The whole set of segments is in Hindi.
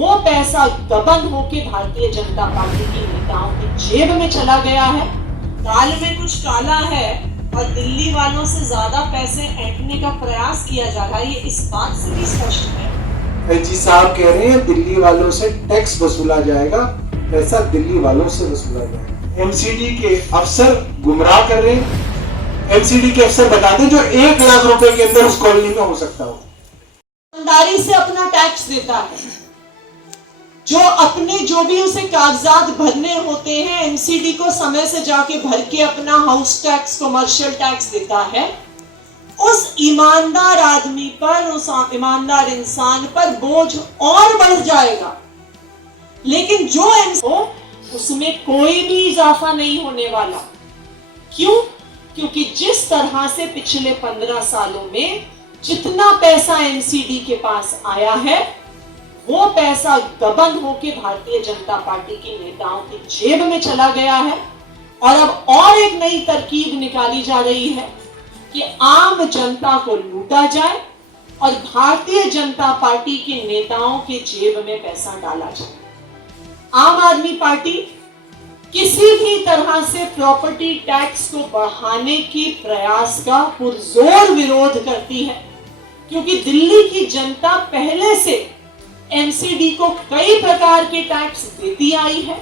वो पैसा गबन होके भारतीय जनता पार्टी के नेताओं की जेब में चला गया है। दाल में कुछ काला है और दिल्ली वालों से ज्यादा पैसे ऐंठने का प्रयास किया जा रहा है, ये इस बात से भी स्पष्ट है। जी साहब कह रहे हैं दिल्ली वालों से टैक्स वसूला जाएगा, पैसा दिल्ली वालों से वसूला जाएगा। एमसीडी के अफसर गुमराह कर रहे हैं। एमसीडी के अफसर बता दें जो 1 लाख रुपए के अंदर उस कॉलोनी में हो सकता हो। ईमानदारी से अपना टैक्स देता है, जो भी उसे कागजात भरने होते हैं एमसीडी को समय से जाके भर के अपना हाउस टैक्स, कमर्शियल टैक्स देता है। उस ईमानदार आदमी पर, उस ईमानदार इंसान पर बोझ और बढ़ जाएगा। लेकिन जो उसमें कोई भी इजाफा नहीं होने वाला। क्यों? क्योंकि जिस तरह से पिछले 15 सालों में जितना पैसा एमसीडी के पास आया है वो पैसा गबन होके भारतीय जनता पार्टी के नेताओं की जेब में चला गया है। और अब और एक नई तरकीब निकाली जा रही है कि आम जनता को लूटा जाए और भारतीय जनता पार्टी के नेताओं के जेब में पैसा डाला जाए। आम आदमी पार्टी किसी भी तरह से प्रॉपर्टी टैक्स को बढ़ाने के प्रयास का पुरजोर विरोध करती है, क्योंकि दिल्ली की जनता पहले से एमसीडी को कई प्रकार के टैक्स देती आई है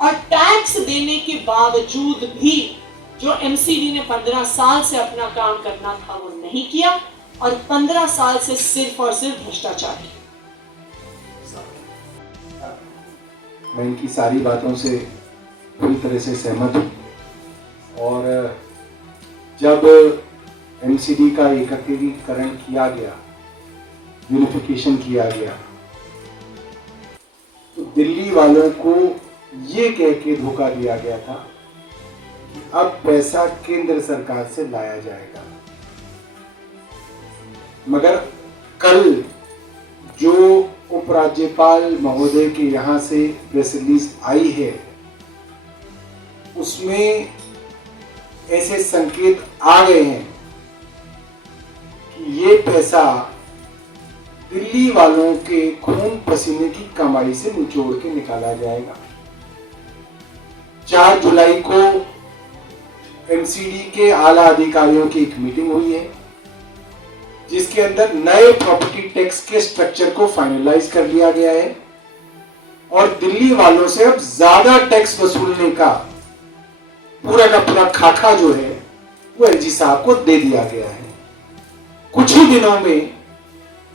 और टैक्स देने के बावजूद भी जो एमसीडी ने 15 साल से अपना काम करना था वो नहीं किया और 15 साल से सिर्फ और सिर्फ भ्रष्टाचार किया। मैं इनकी सारी बातों से पूरी तरह से सहमत हूँ। और जब एमसीडी का एकत्रीकरण किया गया, यूनिफिकेशन किया गया, तो दिल्ली वालों को ये कह के धोखा दिया गया था कि अब पैसा केंद्र सरकार से लाया जाएगा। मगर कल जो उपराज्यपाल महोदय के यहाँ से प्रेस रिलीज आई है उसमें ऐसे संकेत आ गए हैं कि ये पैसा दिल्ली वालों के खून पसीने की कमाई से निचोड़ के निकाला जाएगा। 4 जुलाई को एमसीडी के आला अधिकारियों की एक मीटिंग हुई है जिसके अंदर नए प्रॉपर्टी टैक्स के स्ट्रक्चर को फाइनलाइज कर लिया गया है और दिल्ली वालों से अब ज्यादा टैक्स वसूलने का पूरा खाका जो है वो एलजी साहब को दे दिया गया है। कुछ ही दिनों में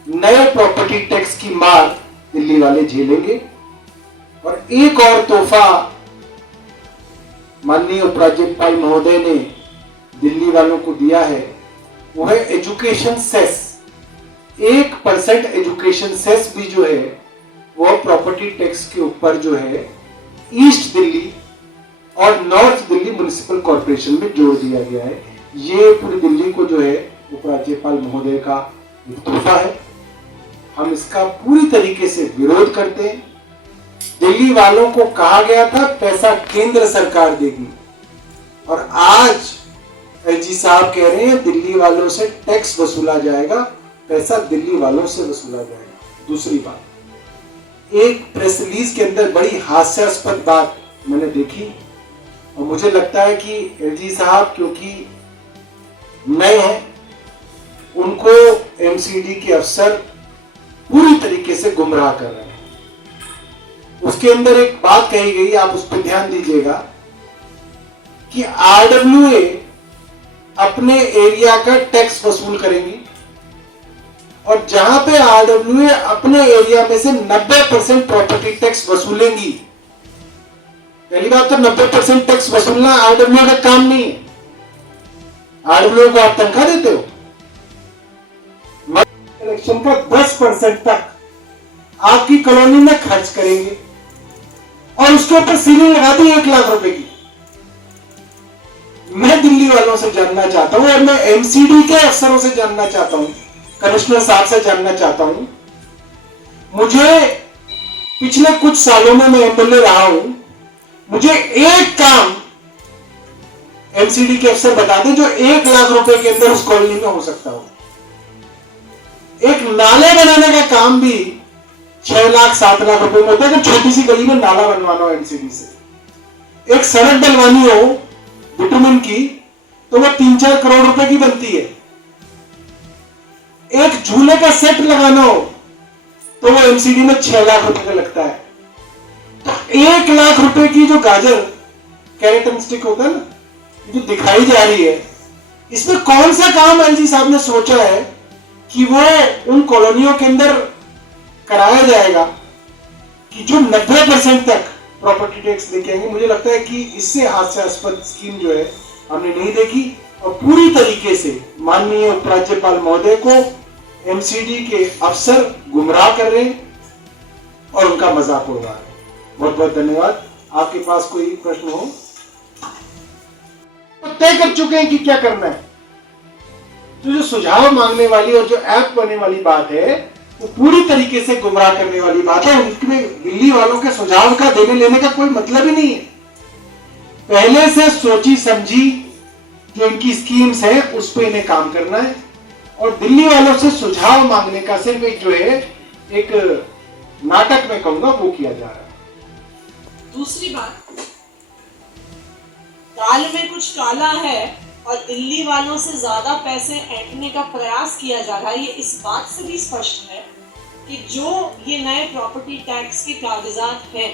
नए प्रॉपर्टी टैक्स की मार दिल्ली वाले झेलेंगे। और एक और तोहफा माननीय उपराज्यपाल महोदय ने दिल्ली वालों को दिया है, वो है एजुकेशन सेस। 1% एजुकेशन सेस भी जो है वो प्रॉपर्टी टैक्स के ऊपर जो है ईस्ट दिल्ली और नॉर्थ दिल्ली म्युनिसिपल कॉर्पोरेशन में जोड़ दिया गया है। ये पूरी दिल्ली को जो है उपराज्यपाल महोदय का तोहफा है। हम इसका पूरी तरीके से विरोध करते हैं। दिल्ली वालों को कहा गया था पैसा केंद्र सरकार देगी और आज एलजी साहब कह रहे हैं दिल्ली वालों से टैक्स वसूला जाएगा, पैसा दिल्ली वालों से वसूला जाएगा। दूसरी बात, एक प्रेस रिलीज के अंदर बड़ी हास्यास्पद बात मैंने देखी और मुझे लगता है कि एलजी साहब क्योंकि नए हैं उनको एमसीडी के अफसर पूरी तरीके से गुमराह कर रहे हैं। उसके अंदर एक बात कही गई, आप उस पर ध्यान दीजिएगा कि आरडब्ल्यूए अपने एरिया का टैक्स वसूल करेंगी और जहां पे आरडब्ल्यूए अपने एरिया में से 90% प्रॉपर्टी टैक्स वसूलेंगी। पहली बात तो 90% टैक्स वसूलना आरडब्ल्यूए का काम नहीं है। आरडब्ल्यूए को आप तनख्वाह देते हो। इलेक्शन का 10% तक आपकी कॉलोनी में खर्च करेंगे और उसके ऊपर सीलिंग लगा दी 1 लाख रुपए की। मैं दिल्ली वालों से जानना चाहता हूं और मैं एमसीडी के अफसरों से जानना चाहता हूं, कमिश्नर साहब से जानना चाहता हूं। मुझे पिछले कुछ सालों में मैं एमएलए रहा हूं, मुझे एक काम एमसीडी के अफसर बता दें जो 1 लाख रुपए के अंदर उस कॉलोनी में हो सकता हो। एक नाले बनाने का काम भी 6 6 लाख 7 लाख रुपए में होता है। अगर छोटी सी गली में नाला बनवाना हो एमसीडी से, एक सड़क डलवानी हो बिटुमिन की, तो वो 3-4 करोड़ रुपए की बनती है। एक झूले का सेट लगाना हो तो वो एमसीडी में 6 लाख रुपए का लगता है। तो 1 लाख रुपए की जो गाजर कैरेटन स्टिक होता है ना, जो दिखाई जा रही है, इसमें कौन सा काम एलजी साहब ने सोचा है कि वो उन कॉलोनियों के अंदर कराया जाएगा कि जो 90% तक प्रॉपर्टी टैक्स लेके आएंगे। मुझे लगता है कि इससे हास्यास्पद स्कीम जो है हमने नहीं देखी, और पूरी तरीके से माननीय उपराज्यपाल महोदय को एमसीडी के अफसर गुमराह कर रहे हैं और उनका मजाक उड़ा रहे हैं। बहुत बहुत धन्यवाद। आपके पास कोई प्रश्न हो तो तय कर चुके हैं कि क्या करना है। तो जो सुझाव मांगने वाली और जो ऐप बनने वाली बात है, वो पूरी तरीके से गुमराह करने वाली बात है। उनमें दिल्ली वालों के सुझाव का देने लेने का कोई मतलब ही नहीं है। पहले से सोची समझी जो इनकी स्कीम्स है उस पे इन्हें काम करना है, और दिल्ली वालों से सुझाव मांगने का सिर्फ एक जो है एक नाटक में कहूंगा वो किया जा रहा है। दूसरी बात, दाल में कुछ काला है और दिल्ली वालों से ज्यादा पैसे ऐंठने का प्रयास किया जा रहा है। ये इस बात से भी स्पष्ट है कि जो ये नए प्रॉपर्टी टैक्स के कागजात हैं,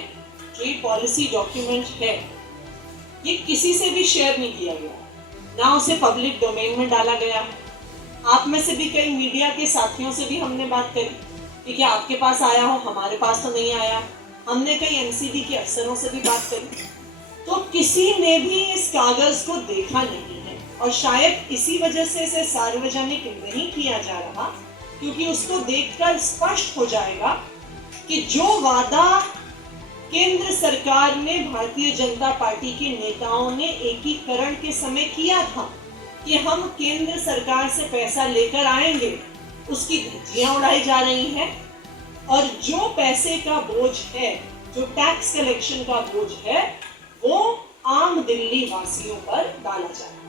जो ये पॉलिसी डॉक्यूमेंट है, ये किसी से भी शेयर नहीं किया गया, ना उसे पब्लिक डोमेन में डाला गया है। आप में से भी कई मीडिया के साथियों से भी हमने बात करी कि क्या आपके पास आया हो, हमारे पास तो नहीं आया। हमने कई एमसीडी के अफसरों से भी बात करी, तो किसी ने भी इस कागज को देखा नहीं है, और शायद इसी वजह से इसे सार्वजनिक नहीं किया जा रहा, क्योंकि उसको देखकर स्पष्ट हो जाएगा कि जो वादा केंद्र सरकार ने भारतीय जनता पार्टी के नेताओं ने एकीकरण के समय किया था कि हम केंद्र सरकार से पैसा लेकर आएंगे, उसकी धज्जियां उड़ाई जा रही हैं, और जो पैसे का बोझ है, जो टैक्स कलेक्शन का बोझ है, वो आम दिल्ली वासियों पर डाला जा रहा है।